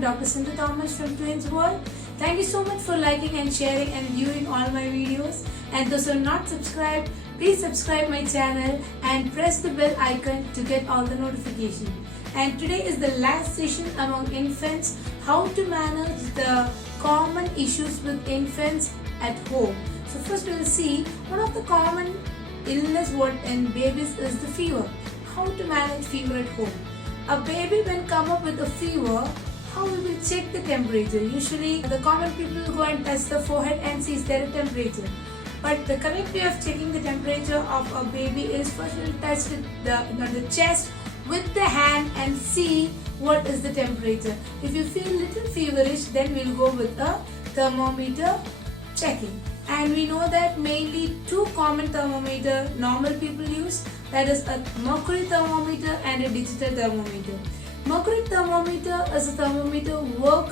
am Dr. Sindhu from Twins World. Thank you so much for liking and sharing and viewing all my videos. And those who are not subscribed, please subscribe my channel and press the bell icon to get all the notifications. And today is the last session among infants, how to manage the common issues with infants at home. So first we will see one of the common illness in babies is the fever. How to manage fever at home. A baby when come up with a fever, how we will check the temperature? Usually the common people will go and touch the forehead and see is there a temperature. But the correct way of checking the temperature of a baby is first we will touch the chest with the hand and see what is the temperature. If you feel little feverish, then we'll go with a thermometer checking. And we know that mainly two common thermometer normal people use, that is a mercury thermometer and a digital thermometer. Mercury thermometer is a thermometer work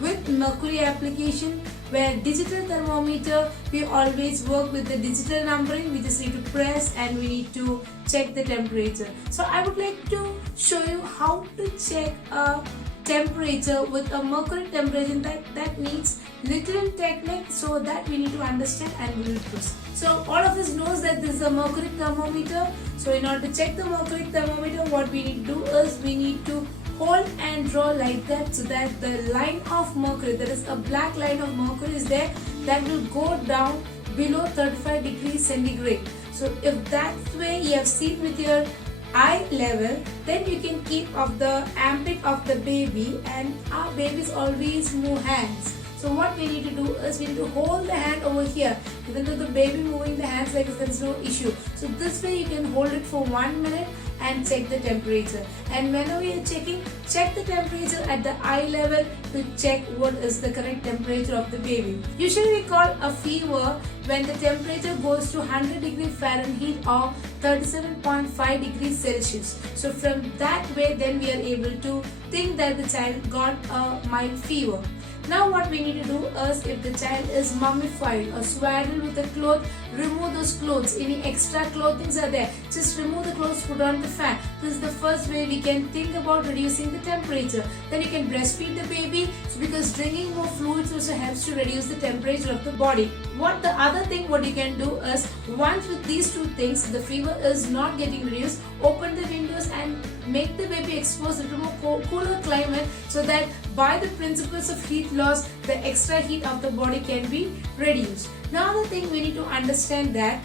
with mercury application, where digital thermometer we always work with the digital numbering. We just need to press and we need to check the temperature. So I would like to show you how to check a temperature with a mercury temperature. That needs little technique, so that we need to understand and we will proceed. So all of us knows that this is a mercury thermometer. So in order to check the mercury thermometer, what we need to do is we need to hold and draw like that, so that the line of mercury, there is a black line of mercury is there, that will go down below 35 degrees centigrade. So if that's way you have seen with your eye level, then you can keep of the armpit of the baby, and our babies always move hands. So what we need to do is we need to hold the hand over here. Even though the baby moving the hands like this, there is no issue. So this way you can hold it for 1 minute and check the temperature. And whenever you are checking, check the temperature at the eye level to check what is the correct temperature of the baby. Usually we call a fever when the temperature goes to 100 degrees Fahrenheit or 37.5 degrees Celsius. So from that way then we are able to think that the child got a mild fever. Now what we need to do is, if the child is mummified or swaddled with a cloth, remove those clothes. Any extra clothing are there, just remove the clothes, put on the fan. This is the first way we can think about reducing the temperature. Then you can breastfeed the baby, because drinking more fluids also helps to reduce the temperature of the body. What you can do is, once with these two things the fever is not getting reduced, open the windows and make the baby exposed to a cooler climate, so that by the principles of heat loss, the extra heat of the body can be reduced. Now the thing we need to understand that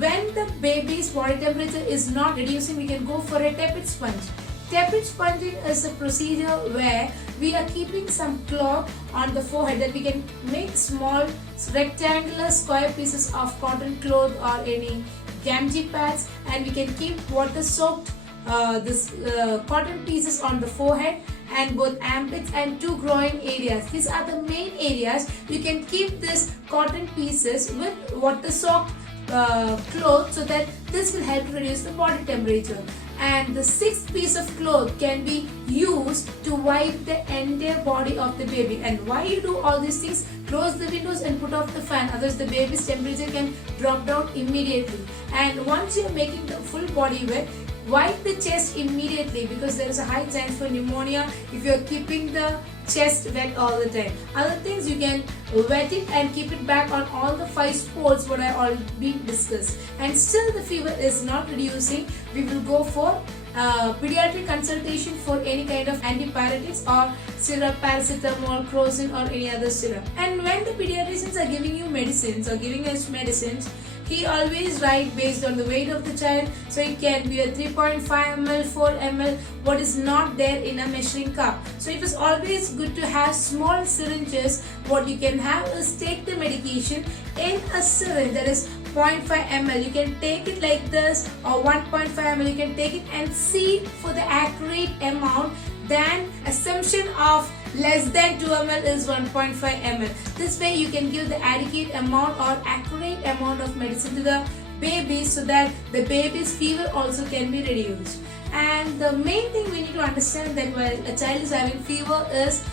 when the baby's body temperature is not reducing, we can go for a tepid sponge. Tepid sponging is a procedure where we are keeping some cloth on the forehead, that we can make small rectangular square pieces of cotton cloth or any gamgee pads, and we can keep water soaked cotton pieces on the forehead and both armpits and two groin areas. These are the main areas. You can keep this cotton pieces with water soaked cloth, so that this will help to reduce the body temperature. And the sixth piece of cloth can be used to wipe the entire body of the baby. And why you do all these things? Close the windows and put off the fan, otherwise the baby's temperature can drop down immediately. And once you are making the full body wet, wipe the chest immediately, because there is a high chance for pneumonia if you are keeping the chest wet all the time. Other things, you can wet it and keep it back on all the 5 spots what I already discussed. And still the fever is not reducing, we will go for pediatric consultation for any kind of antipyretics or syrup, paracetamol, crocin or any other syrup. And when the pediatricians are giving you medicines or giving us medicines, he always write based on the weight of the child. So it can be a 3.5 ml, 4 ml, what is not there in a measuring cup. So it is always good to have small syringes. What you can have is take the medication in a syringe, that is 0.5 ml. You can take it like this, or 1.5 ml. You can take it and see for the accurate amount. Then assumption of less than 2 ml is 1.5 ml. This way you can give the adequate amount or accurate amount of medicine to the baby, so that the baby's fever also can be reduced. And the main thing we need to understand that while a child is having fever is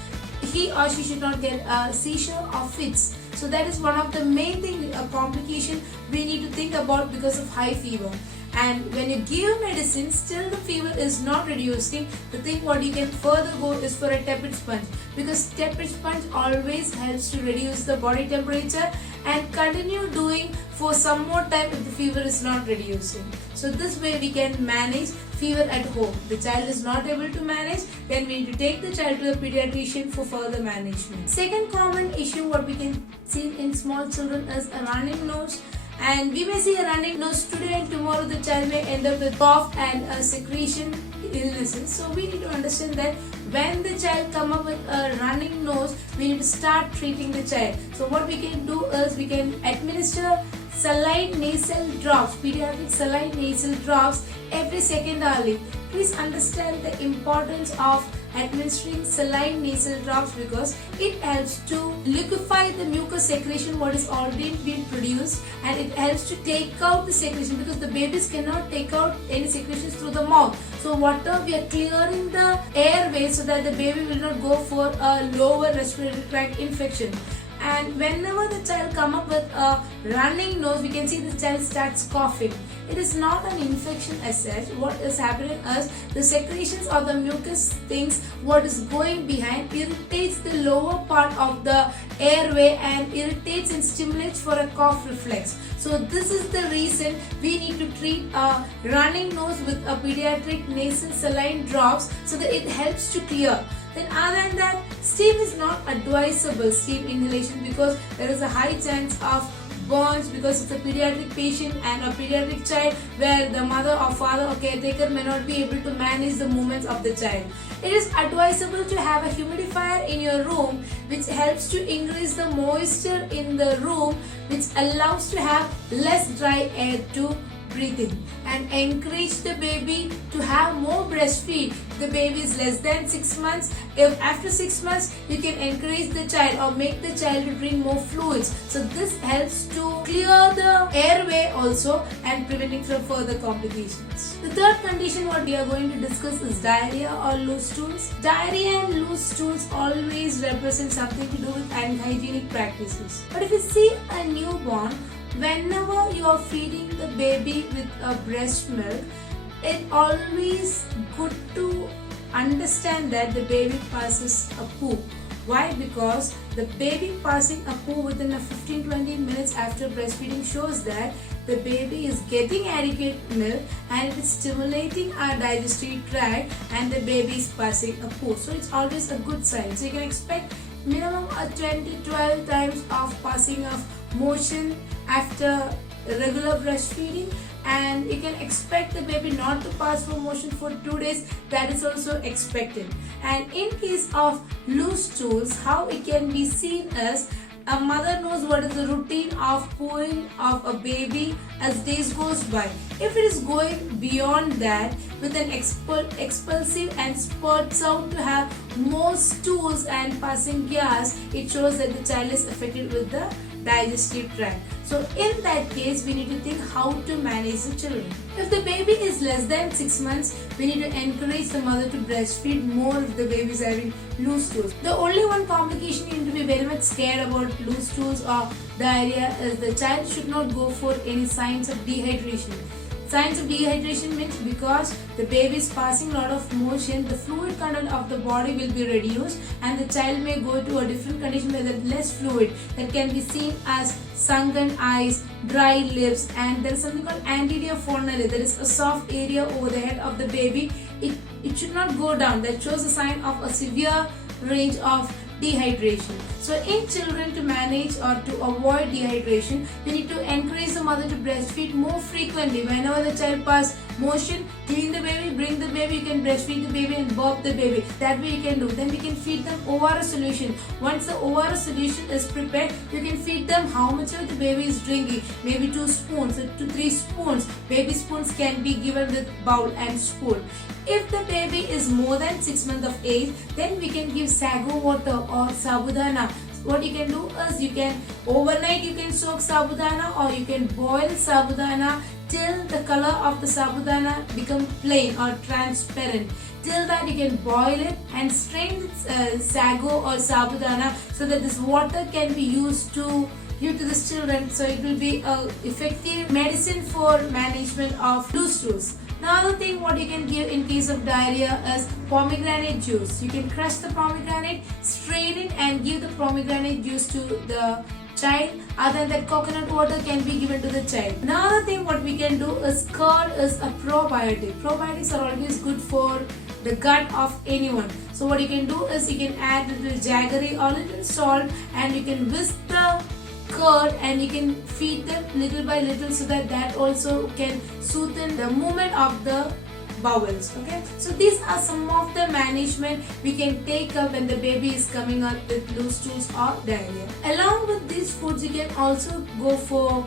he or she should not get a seizure or fits. So that is one of the main thing, a complication we need to think about because of high fever. and when you give medicine still the fever is not reducing, the thing what you can further go is for a tepid sponge, because tepid sponge always helps to reduce the body temperature and continue doing for some more time if the fever is not reducing. So this way we can manage fever at home. The child is not able to manage, then we need to take the child to the pediatrician for further management. Second common issue what we can see in small children is a running nose. And we may see a running nose today and tomorrow the child may end up with cough and secretion illnesses. So we need to understand that when the child come up with a running nose, we need to start treating the child. So what we can do is we can administer saline nasal drops, pediatric saline nasal drops every second hourly. Please understand the importance of administering saline nasal drops because it helps to liquefy the mucus secretion what is already been produced, and it helps to take out the secretion because the babies cannot take out any secretions through the mouth. So water we are clearing the airway so that the baby will not go for a lower respiratory tract infection. And whenever the child come up with a running nose, we can see the child starts coughing. It is not an infection as such. What is happening is the secretions of the mucus things what is going behind irritates the lower part of the airway and irritates and stimulates for a cough reflex. So this is the reason we need to treat a running nose with a pediatric nasal saline drops so that it helps to clear. Then other than that, steam is not advisable, steam inhalation, because there is a high chance of burns because it's a pediatric patient and a pediatric child where the mother or father or caretaker may not be able to manage the movements of the child. It is advisable to have a humidifier in your room which helps to increase the moisture in the room, which allows to have less dry air to breathe in, and encourage the baby to have more breastfeed. The baby is less than 6 months. If after 6 months you can encourage the child or make the child to drink more fluids. So this helps to clear the airway also and preventing from further complications. The third condition what we are going to discuss is diarrhea or loose stools. Diarrhea and loose stools always represent something to do with unhygienic practices. But if you see a newborn, whenever you are feeding the baby with a breast milk, it always good to understand that the baby passes a poo. Why? Because the baby passing a poo within a 15-20 minutes after breastfeeding shows that the baby is getting adequate milk and it is stimulating our digestive tract and the baby is passing a poo. So it's always a good sign. So you can expect minimum 20-12 times of passing of motion after regular breastfeeding, and you can expect the baby not to pass for motion for 2 days. That is also expected. And in case of loose stools, how it can be seen as a mother knows what is the routine of pooing of a baby as days goes by. If it is going beyond that with an expulsive and spurts out to have more stools and passing gas, it shows that the child is affected with the digestive tract. So in that case, we need to think how to manage the children. If the baby is less than 6 months, we need to encourage the mother to breastfeed more if the baby is having loose stools. The only one complication you need to be very much scared about loose stools or diarrhea is the child should not go for any signs of dehydration. Signs of dehydration means because the baby is passing a lot of motion, the fluid content of the body will be reduced and the child may go to a different condition where there is less fluid, that can be seen as sunken eyes, dry lips, and there is something called anterior frontal. There is a soft area over the head of the baby. It should not go down. That shows a sign of a severe range of dehydration. So in children, to manage or to avoid dehydration, we need to encourage the mother to breastfeed more frequently. Whenever the child passes motion, clean the baby, bring the baby, you can breastfeed the baby and burp the baby. That way you can do. Then we can feed them ORS solution. Once the ORS solution is prepared, you can feed them how much of the baby is drinking. Maybe 2 spoons, 2 to 3 spoons. Baby spoons can be given with bowl and spoon. If the baby is more than 6 months of age, then we can give Sago water or sabudana. What you can do is you can overnight you can soak sabudana or you can boil sabudana till the color of the sabudana become plain or transparent. Till that you can boil it and strain the sago or sabudana so that this water can be used to give to these children, so it will be a effective medicine for management of loose stools. Another thing what you can give in case of diarrhea is pomegranate juice. You can crush the pomegranate, strain it and give the pomegranate juice to the child. Other than that, coconut water can be given to the child. Another thing what we can do is curd is a probiotic. Probiotics are always good for the gut of anyone. So what you can do is you can add little jaggery or little salt and you can whisk the curd and you can feed them little by little, so that also can soothe the movement of the bowels. Okay, so these are some of the management we can take up when the baby is coming up with loose stools or diarrhea. Along with these foods, you can also go for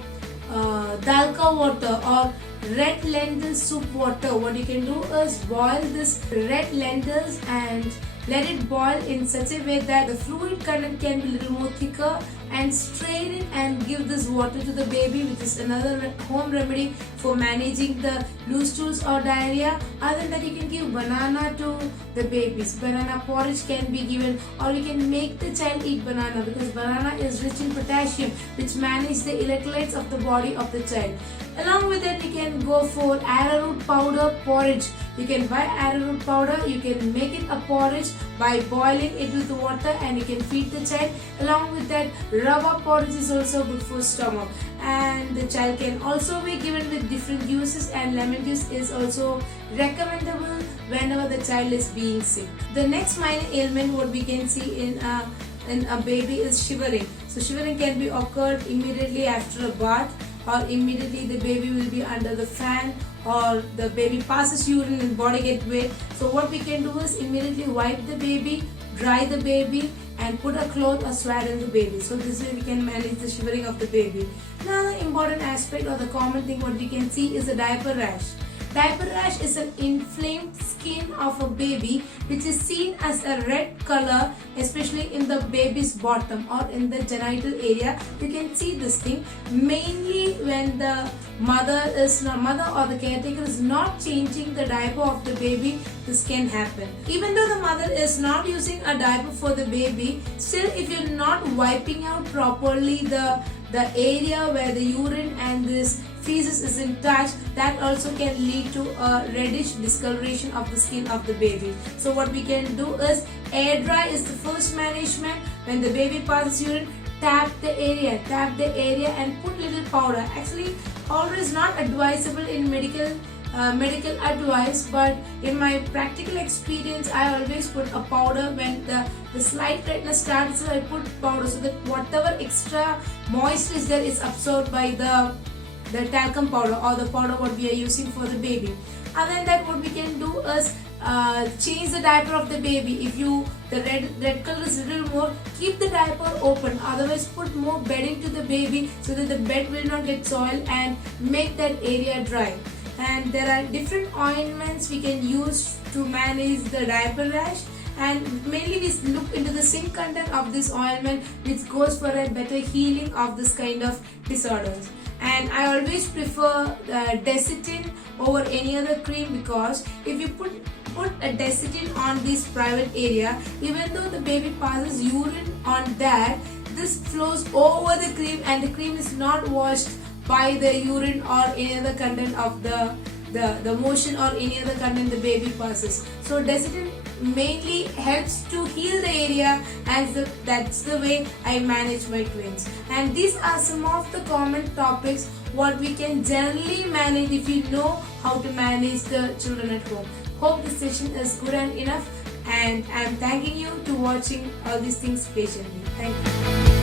dhal water or red lentil soup water. What you can do is boil this red lentils and let it boil in such a way that the fluid content can be a little more thicker, and strain it and give this water to the baby, which is another home remedy for managing the loose stools or diarrhea. Other than that, you can give banana to the babies. Banana porridge can be given, or you can make the child eat banana, because banana is rich in potassium, which manage the electrolytes of the body of the child. Along with that, you can go for arrowroot powder porridge. You can buy arrowroot powder, you can make it a porridge by boiling it with water and you can feed the child. Along with that, Rawa porridge is also good for stomach, and the child can also be given with different juices, and lemon juice is also recommendable whenever the child is being sick. The next minor ailment what we can see in a baby is shivering. So shivering can be occurred immediately after a bath, or immediately the baby will be under the fan, or the baby passes urine and body get wet. So what we can do is immediately wipe the baby, dry the baby and put a cloth or swaddle the baby. So this way we can manage the shivering of the baby. Another important aspect or the common thing what we can see is a diaper rash. Diaper rash is an inflamed skin of a baby which is seen as a red color, especially in the baby's bottom or in the genital area. You can see this thing mainly when the mother or the caretaker is not changing the diaper of the baby. This can happen. Even though the mother is not using a diaper for the baby, still if you're not wiping out properly the area where the urine and this feces is in touch, that also can lead to a reddish discoloration of the skin of the baby. So what we can do is air dry is the first management. When the baby passes urine, tap the area and put little powder. Actually, powder is not advisable in medical advice, but in my practical experience I always put a powder when the slight redness starts. So I put powder so that whatever extra moisture is there is absorbed by the talcum powder or the powder what we are using for the baby. Other than that, what we can do is change the diaper of the baby. If the red color is a little more, keep the diaper open. Otherwise, put more bedding to the baby so that the bed will not get soiled, and make that area dry. And there are different ointments we can use to manage the diaper rash, and mainly we look into the zinc content of this ointment, which goes for a better healing of this kind of disorders. And I always prefer Desitin over any other cream, because if you put a Desitin on this private area, even though the baby passes urine on that, this flows over the cream and the cream is not washed by the urine or any other content of the motion or any other content the baby passes. So Desitin mainly helps to heal the area, and that's the way I manage my twins. And these are some of the common topics what we can generally manage if you know how to manage the children at home. Hope this session is good and enough, and I'm thanking you to watching all these things patiently. Thank you.